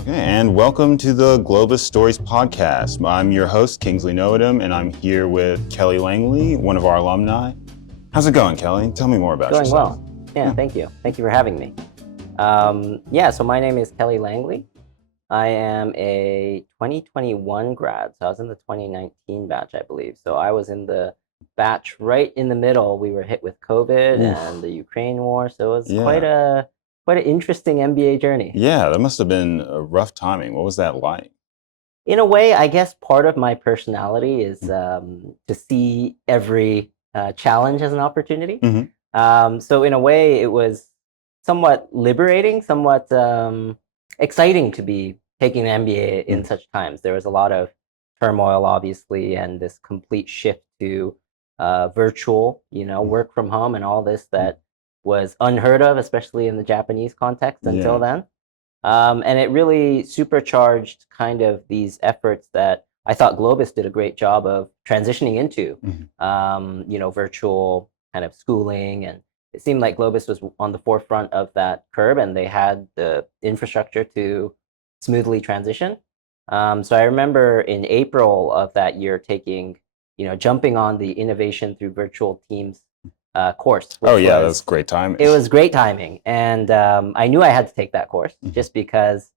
Okay, and welcome to the GLOBIS Stories podcast. I'm your host, Kingsley Nlewedim, and I'm here with Kelly Langley, one of our alumni. How's it going, Kelly? Tell me more about Going yourself. well. Yeah, thank you. Thank you for having me. So my name is Kelly Langley. I am a 2021 grad, so I was in the 2019 batch, I believe. So I was in the batch right in the middle. We were hit with COVID and the Ukraine war, so it was quite an interesting MBA journey. Yeah, that must have been a rough timing. What was that like? In a way, I guess part of my personality is to see every challenge as an opportunity. So in a way, it was somewhat liberating, somewhat exciting to be taking an MBA in such times. There was a lot of turmoil, obviously, and this complete shift to virtual, work from home and all this that was unheard of, especially in the Japanese context until then. And it really supercharged kind of these efforts that I thought GLOBIS did a great job of transitioning into, virtual kind of schooling. And it seemed like GLOBIS was on the forefront of that curve, and they had the infrastructure to smoothly transition. So I remember in April of that year jumping on the Innovation Through Virtual Teams course. That's great timing. It was great timing. And I knew I had to take that course just because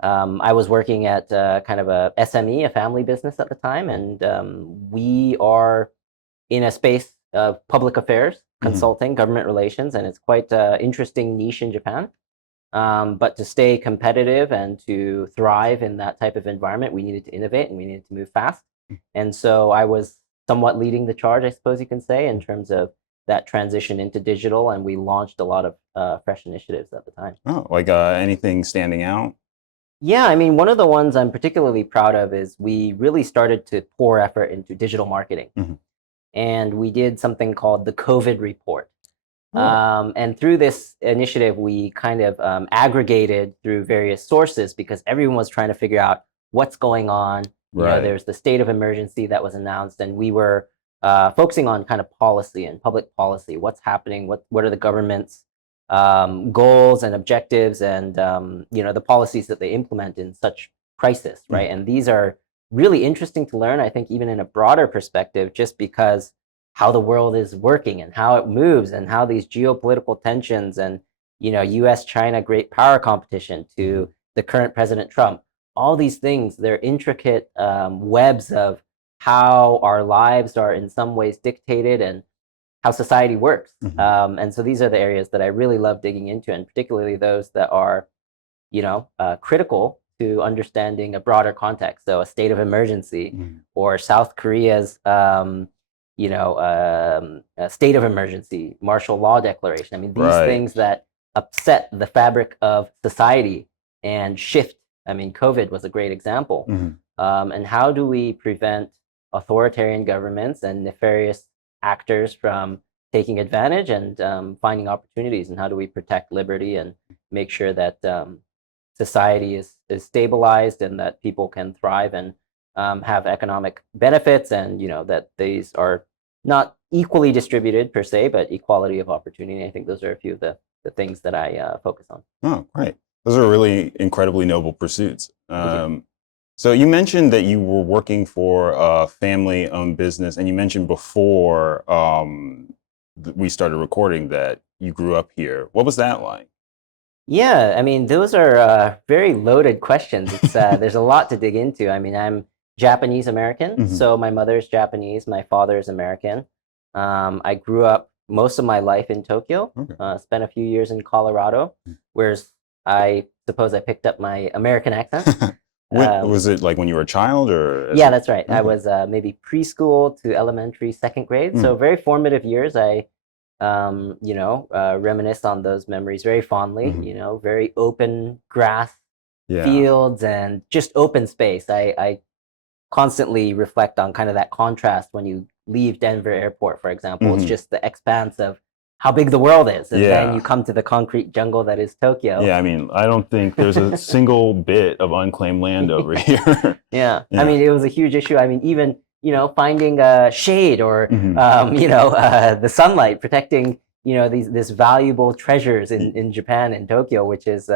I was working at kind of a SME, a family business at the time. And we are in a space of public affairs, consulting, government relations, and it's quite an interesting niche in Japan. But to stay competitive and to thrive in that type of environment, we needed to innovate and we needed to move fast. And so I was somewhat leading the charge, I suppose you can say, in terms of that transition into digital, and we launched a lot of fresh initiatives at the time. Oh, like anything standing out? Yeah, I mean, one of the ones I'm particularly proud of is we really started to pour effort into digital marketing. And we did something called the COVID report. And through this initiative, we kind of aggregated through various sources because everyone was trying to figure out what's going on. There's the state of emergency that was announced, and we were focusing on kind of policy and public policy. What's happening? What are the government's goals and objectives, and the policies that they implement in such crisis, right? And these are really interesting to learn, I think, even in a broader perspective, just because how the world is working and how it moves and how these geopolitical tensions and, US-China great power competition to the current President Trump, all these things, they're intricate webs of how our lives are in some ways dictated and how society works. And so these are the areas that I really love digging into, and particularly those that are, critical to understanding a broader context. So a state of emergency or South Korea's a state of emergency, martial law declaration. I mean, these things that upset the fabric of society and shift. I mean, COVID was a great example. And how do we prevent authoritarian governments and nefarious actors from taking advantage and finding opportunities? And how do we protect liberty and make sure that society is stabilized and that people can thrive and have economic benefits, and that these are not equally distributed per se, but equality of opportunity. I think those are a few of the things that I focus on. Oh, great. Those are really incredibly noble pursuits. So you mentioned that you were working for a family-owned business, and you mentioned before we started recording that you grew up here. What was that like? Yeah, I mean, those are very loaded questions. There's a lot to dig into. I mean, I'm Japanese American, so my mother's Japanese, my father's American. I grew up most of my life in Tokyo, spent a few years in Colorado, whereas I suppose I picked up my American accent. Was it like when you were a child, or? Yeah, that's right. I was maybe preschool to elementary, second grade. So very formative years. I reminisce on those memories very fondly. Very open grass fields and just open space. I constantly reflect on kind of that contrast when you leave Denver Airport, for example. It's just the expanse of how big the world is, and then you come to the concrete jungle that is Tokyo. Yeah, I mean, I don't think there's a single bit of unclaimed land over here. Yeah, I mean, it was a huge issue. I mean, even finding shade or the sunlight, protecting this valuable treasures in Japan, in Tokyo, which is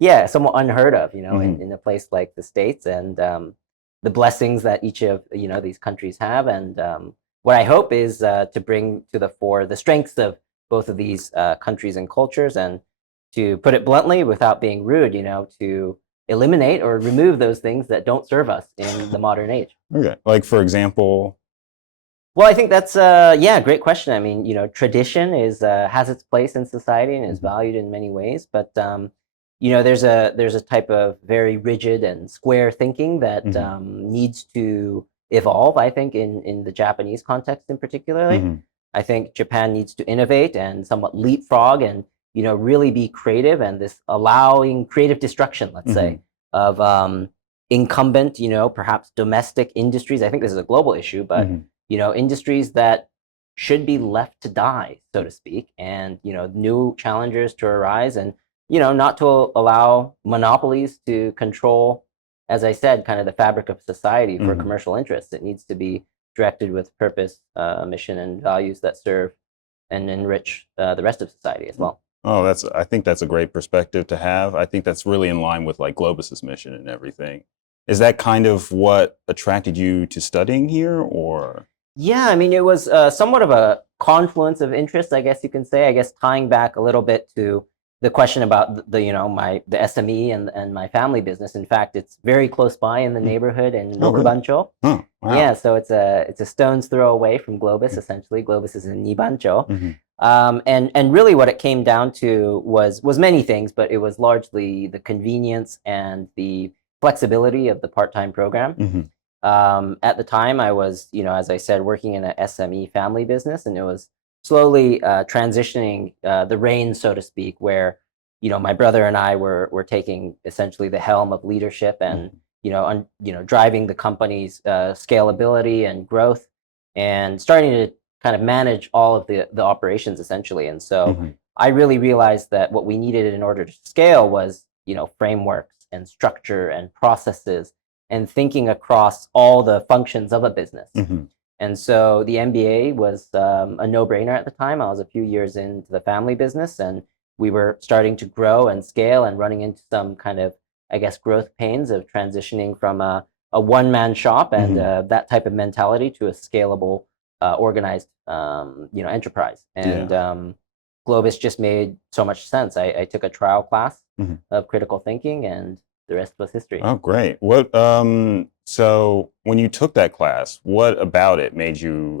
yeah, somewhat unheard of, in a place like the States, and the blessings that each of these countries have, and what I hope is to bring to the fore the strengths of both of these countries and cultures, and to put it bluntly, without being rude, to eliminate or remove those things that don't serve us in the modern age. Okay, like for example. Well, I think that's great question. I mean, tradition is has its place in society and is valued in many ways, but there's a type of very rigid and square thinking that needs to evolve. I think in the Japanese context in particular, I think Japan needs to innovate and somewhat leapfrog and really be creative, and this allowing creative destruction, let's say, of incumbent, perhaps domestic industries. I think this is a global issue, but industries that should be left to die, so to speak, and new challengers to arise, and not to allow monopolies to control, as I said, kind of the fabric of society for commercial interests. It needs to be directed with purpose, mission, and values that serve and enrich the rest of society as well. Oh, I think that's a great perspective to have. I think that's really in line with like GLOBIS's mission and everything. Is that kind of what attracted you to studying here, or? Yeah, I mean, it was somewhat of a confluence of interests, I guess you can say. I guess tying back a little bit to the question about the SME and my family business. In fact, it's very close by in the neighborhood in Rokubancho. Oh, wow. Yeah, so it's a stone's throw away from GLOBIS. Essentially, GLOBIS is in Nibancho, and really what it came down to was many things, but it was largely the convenience and the flexibility of the part-time program. At the time, I was, as I said, working in an SME family business, and it was slowly transitioning the reins, so to speak, where my brother and I were taking essentially the helm of leadership and driving the company's scalability and growth, and starting to kind of manage all of the operations essentially. And so I really realized that what we needed in order to scale was frameworks and structure and processes, and thinking across all the functions of a business. And so the MBA was a no-brainer at the time. I was a few years into the family business, and we were starting to grow and scale and running into some kind of, I guess, growth pains of transitioning from a one-man shop and that type of mentality to a scalable, organized, enterprise. And GLOBIS just made so much sense. I took a trial class of critical thinking, and the rest was history. Oh, great. So when you took that class, what about it made you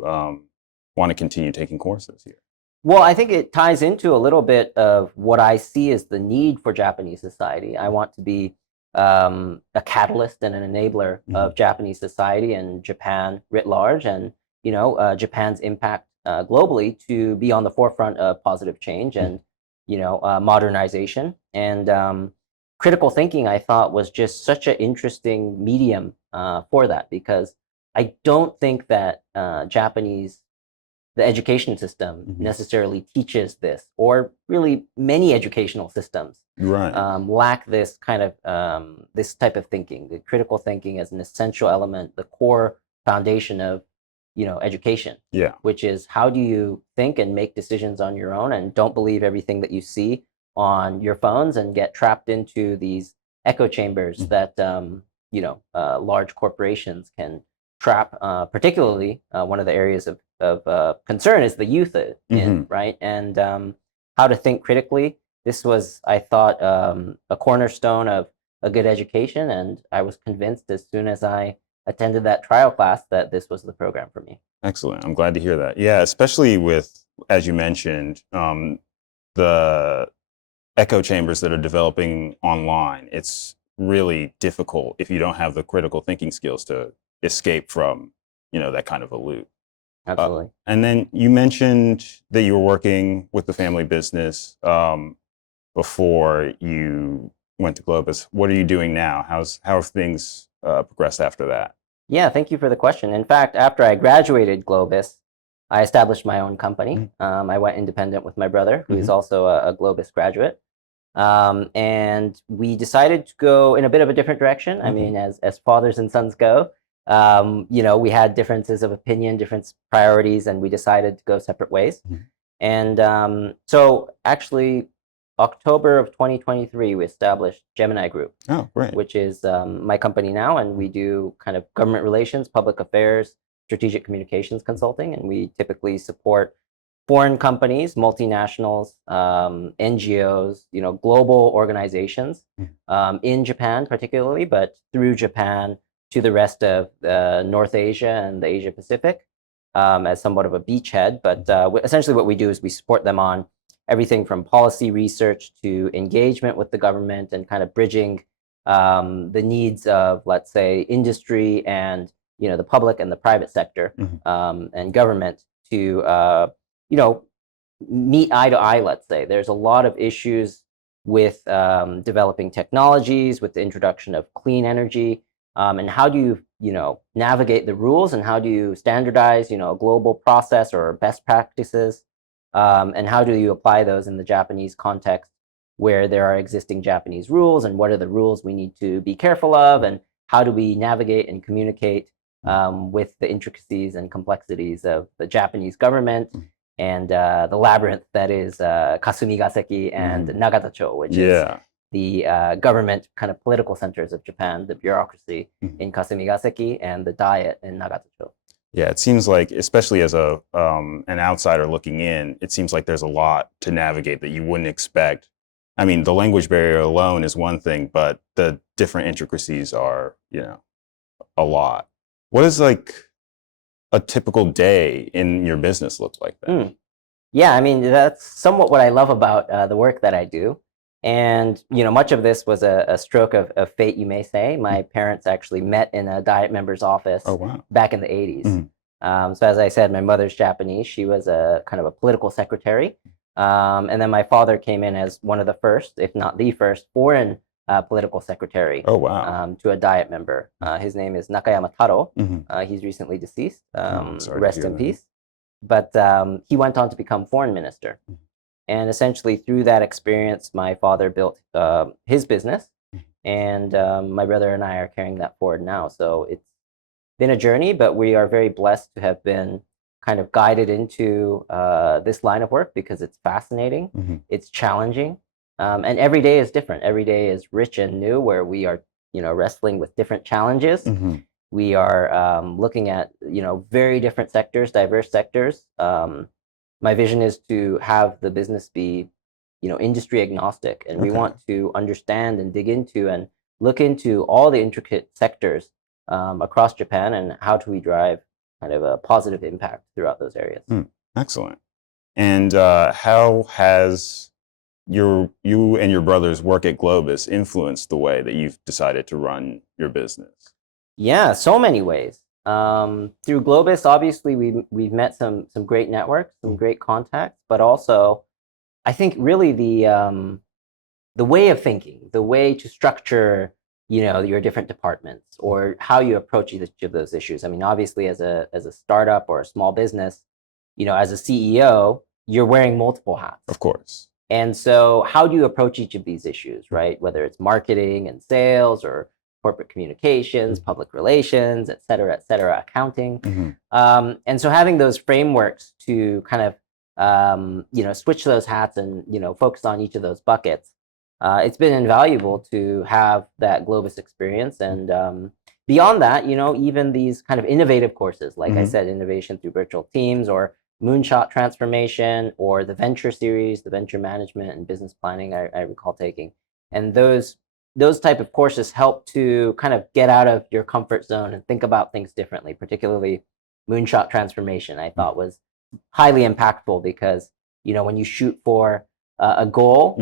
want to continue taking courses here? Well, I think it ties into a little bit of what I see as the need for Japanese society. I want to be a catalyst and an enabler of Japanese society and Japan writ large, and Japan's impact globally, to be on the forefront of positive change and modernization. And critical thinking, I thought, was just such an interesting medium for that, because I don't think that the education system necessarily teaches this, or really many educational systems lack this kind of this type of thinking, the critical thinking as an essential element, the core foundation of education. Yeah. Which is, how do you think and make decisions on your own, and don't believe everything that you see on your phones and get trapped into these echo chambers that large corporations can trap. Particularly, one of the areas of concern is the youth in, right? And how to think critically. This was, I thought, a cornerstone of a good education, and I was convinced as soon as I attended that trial class that this was the program for me. Excellent. I'm glad to hear that. Yeah, especially with, as you mentioned, the echo chambers that are developing online. It's really difficult if you don't have the critical thinking skills to escape from, that kind of a loop. Absolutely. And then you mentioned that you were working with the family business before you went to GLOBIS. What are you doing now? How have things progressed after that? Yeah, thank you for the question. In fact, after I graduated GLOBIS, I established my own company. I went independent with my brother, who is also a GLOBIS graduate. And we decided to go in a bit of a different direction. I mean, as fathers and sons go, we had differences of opinion, different priorities, and we decided to go separate ways. And so actually, October of 2023, we established Gemini Group, Oh, great. which is my company now, and we do kind of government relations, public affairs, strategic communications consulting, and we typically support foreign companies, multinationals, NGOs, global organizations in Japan particularly, but through Japan to the rest of North Asia and the Asia Pacific as somewhat of a beachhead. But essentially what we do is we support them on everything from policy research to engagement with the government and kind of bridging the needs of, let's say, industry and the public and the private sector and government to meet eye to eye, let's say. There's a lot of issues with developing technologies, with the introduction of clean energy, and how do you, navigate the rules and how do you standardize, a global process or best practices, and how do you apply those in the Japanese context where there are existing Japanese rules, and what are the rules we need to be careful of, and how do we navigate and communicate with the intricacies and complexities of the Japanese government and the labyrinth that is Kasumigaseki and Nagatacho, which is the government kind of political centers of Japan, the bureaucracy in Kasumigaseki and the Diet in Nagatacho. Yeah, it seems like, especially as an outsider looking in, it seems like there's a lot to navigate that you wouldn't expect. I mean, the language barrier alone is one thing, but the different intricacies are, a lot. What does like a typical day in your business look like then? Yeah, I mean, that's somewhat what I love about the work that I do. And, much of this was a stroke of fate, you may say. My parents actually met in a Diet member's office back in the 80s. So as I said, my mother's Japanese. She was a kind of a political secretary. And then my father came in as one of the first, if not the first, foreign political secretary to a Diet member. His name is Nakayama Taro. He's recently deceased. Rest in peace. But he went on to become foreign minister. And essentially through that experience, my father built his business, and my brother and I are carrying that forward now. So it's been a journey, but we are very blessed to have been kind of guided into this line of work because it's fascinating, it's challenging, and every day is different. Every day is rich and new, where we are, wrestling with different challenges. We are looking at, very different sectors, diverse sectors. My vision is to have the business be, industry agnostic, and we want to understand and dig into and look into all the intricate sectors across Japan and how do we drive kind of a positive impact throughout those areas. Excellent. And how has you and your brother's work at Globis influenced the way that you've decided to run your business? Yeah, so many ways. Through Globis, obviously, we've met some great networks, some great contacts, but also, I think really the way of thinking, the way to structure, your different departments or how you approach each of those issues. I mean, obviously, as a startup or a small business, as a CEO, you're wearing multiple hats. Of course. And so, how do you approach each of these issues, right? Whether it's marketing and sales or corporate communications, public relations, et cetera, accounting. And so having those frameworks to kind of, switch those hats and, focus on each of those buckets, it's been invaluable to have that Globis experience. And beyond that, even these kind of innovative courses, like I said, innovation through virtual teams or moonshot transformation or the venture series, the venture management and business planning I recall taking. And those type of courses help to kind of get out of your comfort zone and think about things differently. Particularly moonshot transformation, I thought was highly impactful because, when you shoot for a goal,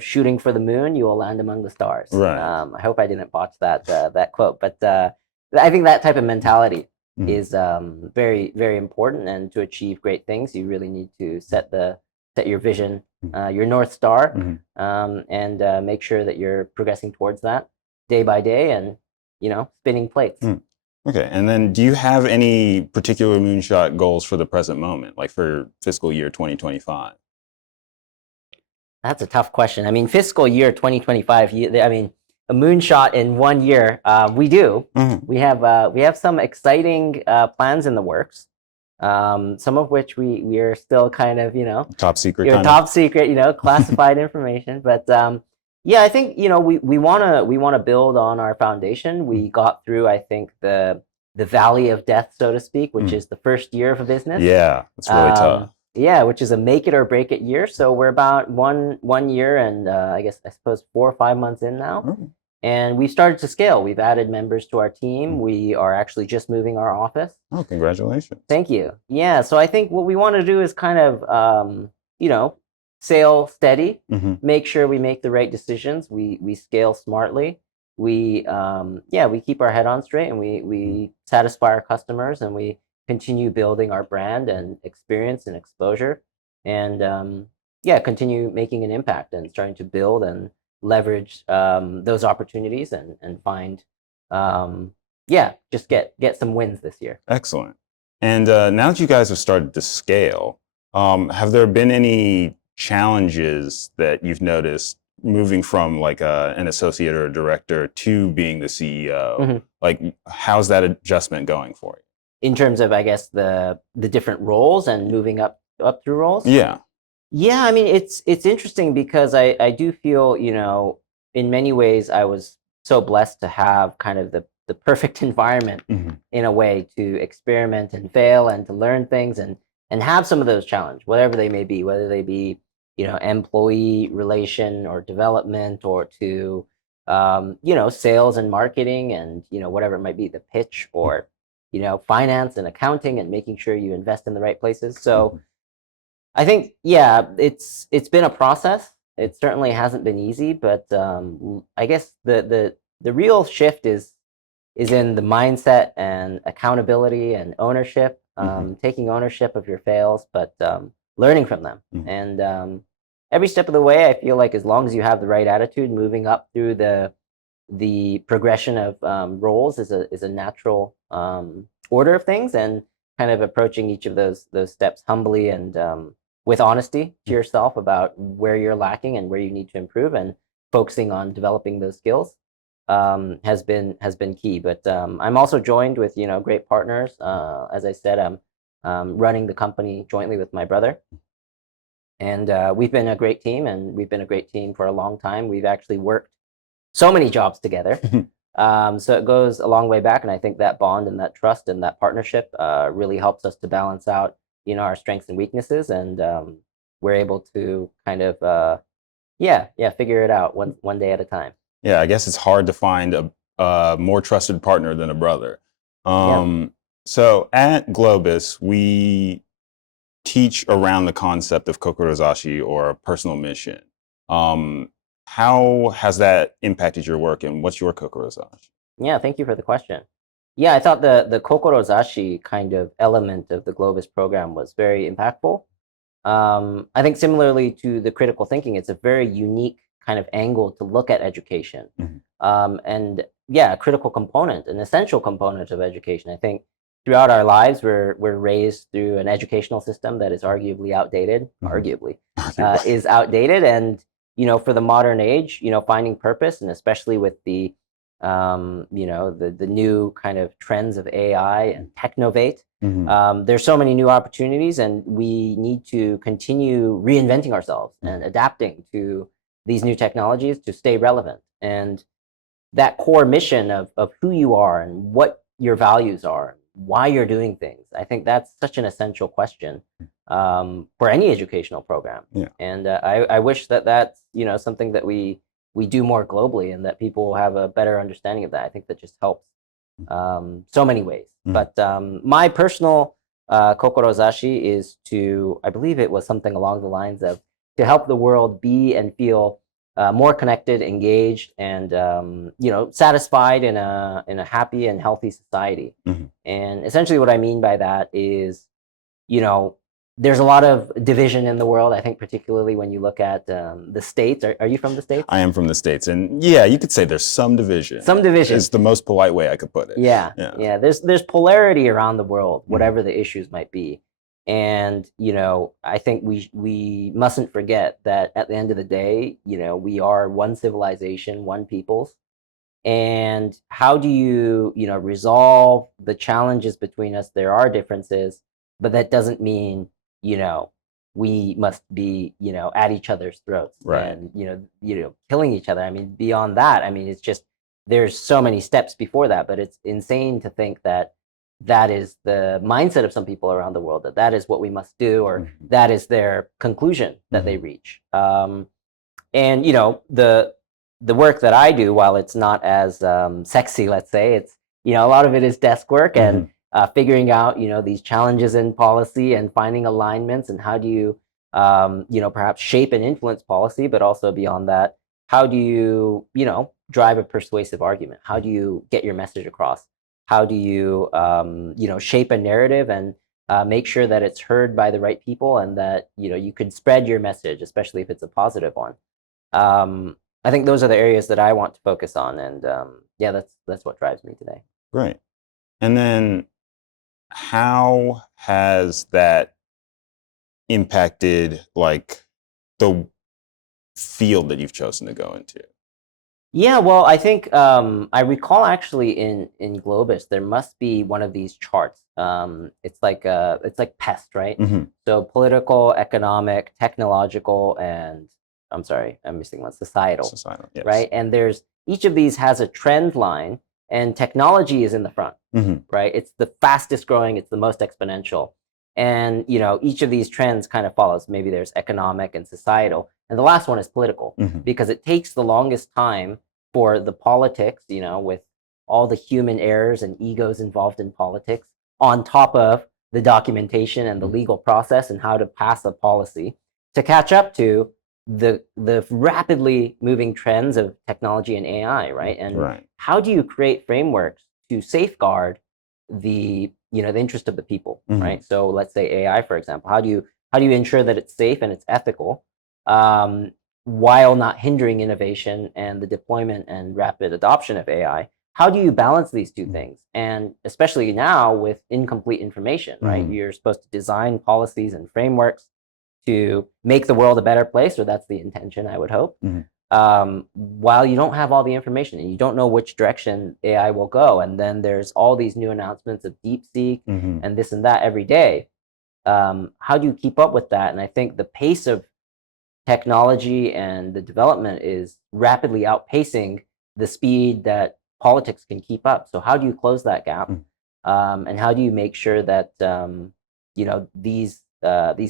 shooting for the moon, you will land among the stars. Right. I hope I didn't botch that quote, but I think that type of mentality is very, very important. And to achieve great things, you really need to set your vision, your North Star, and make sure that you're progressing towards that day by day and, spinning plates. Okay. And then do you have any particular moonshot goals for the present moment, like for fiscal year 2025? That's a tough question. I mean, fiscal year 2025, a moonshot in 1 year, we do. We have some exciting plans in the works. some of which we are still kind of, Top secret kind of. top secret, classified information. But yeah, I think, we want to build on our foundation. We got through, I think, the valley of death, so to speak, which is the first year of a business. Yeah, it's really tough. Yeah, which is a make it or break it year. So we're about one year and I suppose 4 or 5 months in now. Oh. And we've started to scale. We've added members to our team. We are actually just moving our office. Oh, congratulations. Thank you. Yeah, so I think what we want to do is kind of, sail steady, make sure we make the right decisions. We scale smartly. We keep our head on straight, and we satisfy our customers, and we continue building our brand and experience and exposure, and continue making an impact and starting to build and leverage those opportunities and find just get some wins this year. Excellent. And now that you guys have started to scale, have there been any challenges that you've noticed moving from like an associate or a director to being the CEO? Like, how's that adjustment going for you? In terms of, I guess, the different roles and moving up through roles? Yeah. Yeah, I mean, it's interesting because I do feel, in many ways I was so blessed to have kind of the perfect environment in a way to experiment and fail and to learn things and have some of those challenges, whatever they may be, whether they be, employee relation or development, or to, sales and marketing and, whatever it might be, the pitch, or, finance and accounting and making sure you invest in the right places. So I think, yeah, it's been a process. It certainly hasn't been easy, but I guess the real shift is in the mindset and accountability and ownership, taking ownership of your fails, but learning from them. And every step of the way, I feel like as long as you have the right attitude, moving up through the progression of roles is a natural order of things, and kind of approaching each of those steps humbly and with honesty to yourself about where you're lacking and where you need to improve, and focusing on developing those skills has been key. But I'm also joined with great partners. As I said, I'm running the company jointly with my brother, and we've been a great team, and we've been a great team for a long time. We've actually worked so many jobs together, so it goes a long way back, and I think that bond and that trust and that partnership really helps us to balance out our strengths and weaknesses, and we're able to kind of figure it out one day at a time. Yeah, I guess it's hard to find a more trusted partner than a brother. So at Globis, we teach around the concept of Kokorozashi, or personal mission. How has that impacted your work, and what's your Kokorozashi? Yeah, thank you for the question. Yeah, I thought the Kokorozashi kind of element of the Globis program was very impactful. I think similarly to the critical thinking, it's a very unique kind of angle to look at education. And yeah, a critical component, an essential component of education. I think throughout our lives, we're raised through an educational system that is arguably outdated, is outdated. And, for the modern age, finding purpose, and especially with the the new kind of trends of AI and technovate, there's so many new opportunities, and we need to continue reinventing ourselves and adapting to these new technologies to stay relevant. And that core mission of who you are and what your values are, why you're doing things, I think that's such an essential question for any educational program. And I wish that that's something that we do more globally, and that people have a better understanding of that. I think that just helps so many ways. But my personal Kokorozashi is to, I believe it was something along the lines of, to help the world be and feel more connected, engaged, and satisfied in a happy and healthy society. And essentially, what I mean by that is, there's a lot of division in the world. I think particularly when you look at the States. Are you from the States? I am from the States, and yeah, you could say there's some division. Some division is the most polite way I could put it. Yeah. There's polarity around the world, whatever the issues might be. And I think we mustn't forget that at the end of the day, we are one civilization, one peoples. And how do you resolve the challenges between us? There are differences, but that doesn't mean, we must be, at each other's throats Right. and, killing each other. I mean, beyond that, I mean, it's just, there's so many steps before that, but it's insane to think that that is the mindset of some people around the world, that is what we must do, or that is their conclusion that they reach. And the work that I do, while it's not as sexy, let's say, it's a lot of it is desk work and figuring out these challenges in policy and finding alignments, and how do you perhaps shape and influence policy, but also beyond that, how do you drive a persuasive argument? How do you get your message across? How do you shape a narrative and make sure that it's heard by the right people, and that you could spread your message, especially if it's a positive one. I think those are the areas that I want to focus on, and that's what drives me today. Great. And then, how has that impacted like the field that you've chosen to go into? Yeah, well, I think I recall actually in Globis there must be one of these charts. It's like PEST, right? So political, economic, technological, and I'm sorry, I'm missing one. Societal, yes. right? And there's each of these has a trend line, and technology is in the front, right? It's the fastest growing, it's the most exponential, and each of these trends kind of follows. Maybe there's economic and societal, and the last one is political, because it takes the longest time for the politics, with all the human errors and egos involved in politics, on top of the documentation and the legal process and how to pass a policy, to catch up to the rapidly moving trends of technology and AI, right? And how do you create frameworks to safeguard the the interest of the people, right? So let's say AI, for example. How do you ensure that it's safe and it's ethical, while not hindering innovation and the deployment and rapid adoption of AI? How do you balance these two things? And especially now with incomplete information, right? You're supposed to design policies and frameworks to make the world a better place, or that's the intention, I would hope. While you don't have all the information and you don't know which direction AI will go, and then there's all these new announcements of DeepSeek and this and that every day. How do you keep up with that? And I think the pace of technology and the development is rapidly outpacing the speed that politics can keep up. So how do you close that gap? And how do you make sure that these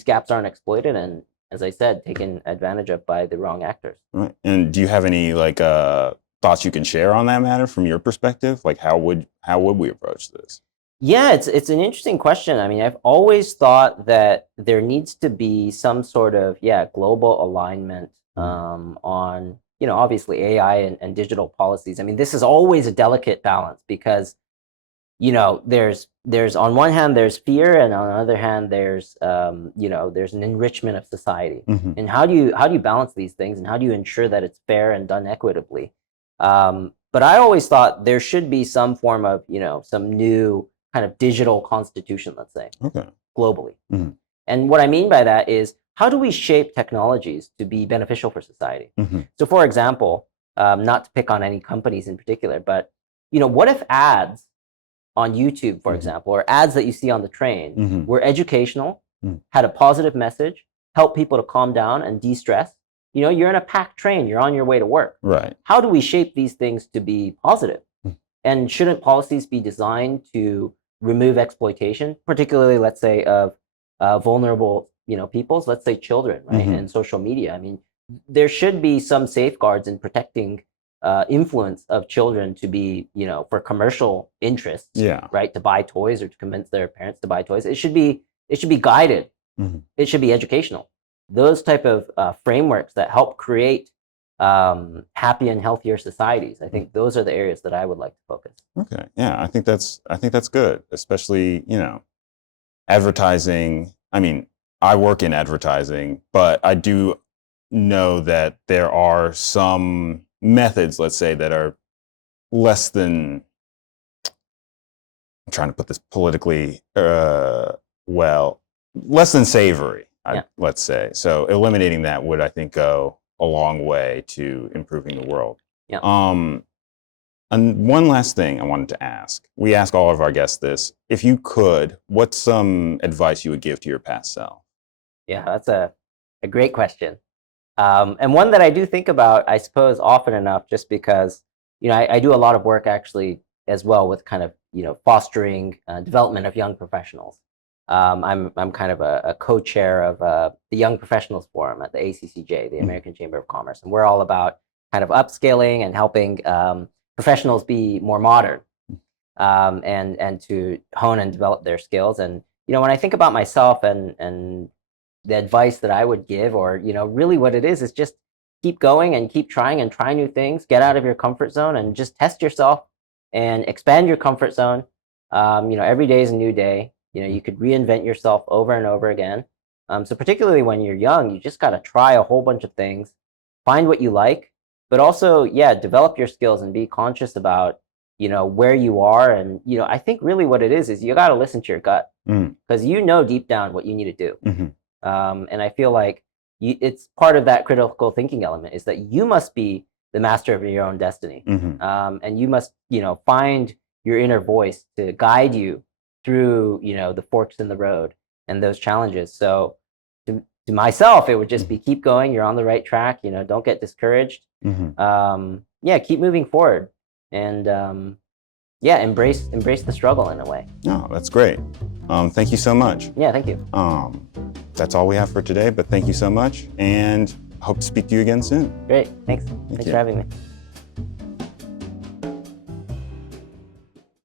gaps aren't exploited and, as I said, taken advantage of by the wrong actors? Right. And do you have any thoughts you can share on that matter from your perspective? Like how would we approach this? Yeah, it's an interesting question. I mean, I've always thought that there needs to be some sort of global alignment on obviously AI and digital policies. I mean, this is always a delicate balance, because there's on one hand there's fear, and on the other hand there's there's an enrichment of society. And how do you balance these things, and how do you ensure that it's fair and done equitably? But I always thought there should be some form of some new kind of digital constitution, let's say, globally. And what I mean by that is, how do we shape technologies to be beneficial for society? So, for example, not to pick on any companies in particular, but what if ads on YouTube, for example, or ads that you see on the train were educational, had a positive message, help people to calm down and de-stress? You're in a packed train, you're on your way to work. Right. How do we shape these things to be positive? And shouldn't policies be designed to remove exploitation, particularly, let's say, of vulnerable peoples, let's say children, right? And social media. I mean, there should be some safeguards in protecting influence of children to be, for commercial interests, right? To buy toys or to convince their parents to buy toys. It should be guided. It should be educational. Those type of frameworks that help create happy and healthier societies. I think those are the areas that I would like to focus. Okay. Yeah, I think that's good, especially, advertising. I mean, I work in advertising, but I do know that there are some methods, let's say, that are less than, I'm trying to put this politically less than savory, let's say. So eliminating that would, I think, go a long way to improving the world. And one last thing I wanted to ask. We ask all of our guests this. If you could, what's some advice you would give to your past self? Yeah, that's a great question. And one that I do think about, I suppose, often enough, just because, I do a lot of work actually as well with kind of, fostering development of young professionals. I'm kind of a co-chair of the Young Professionals Forum at the ACCJ, the American Chamber of Commerce, and we're all about kind of upscaling and helping professionals be more modern, and to hone and develop their skills. And when I think about myself and the advice that I would give, or really what it is just keep going and keep trying and try new things. Get out of your comfort zone and just test yourself and expand your comfort zone. Every day is a new day. You could reinvent yourself over and over again. So particularly when you're young, you just got to try a whole bunch of things, find what you like, but also, develop your skills and be conscious about, where you are. And, I think really what it is you got to listen to your gut, because deep down what you need to do. Mm-hmm. And I feel like it's part of that critical thinking element is that you must be the master of your own destiny. Mm-hmm. And you must, find your inner voice to guide you through, the forks in the road and those challenges. So to myself, it would just be keep going. You're on the right track. Don't get discouraged. Mm-hmm. Keep moving forward and embrace the struggle in a way. Oh, that's great. Thank you so much. Yeah, thank you. That's all we have for today, but thank you so much, and hope to speak to you again soon. Great. Thanks for having me.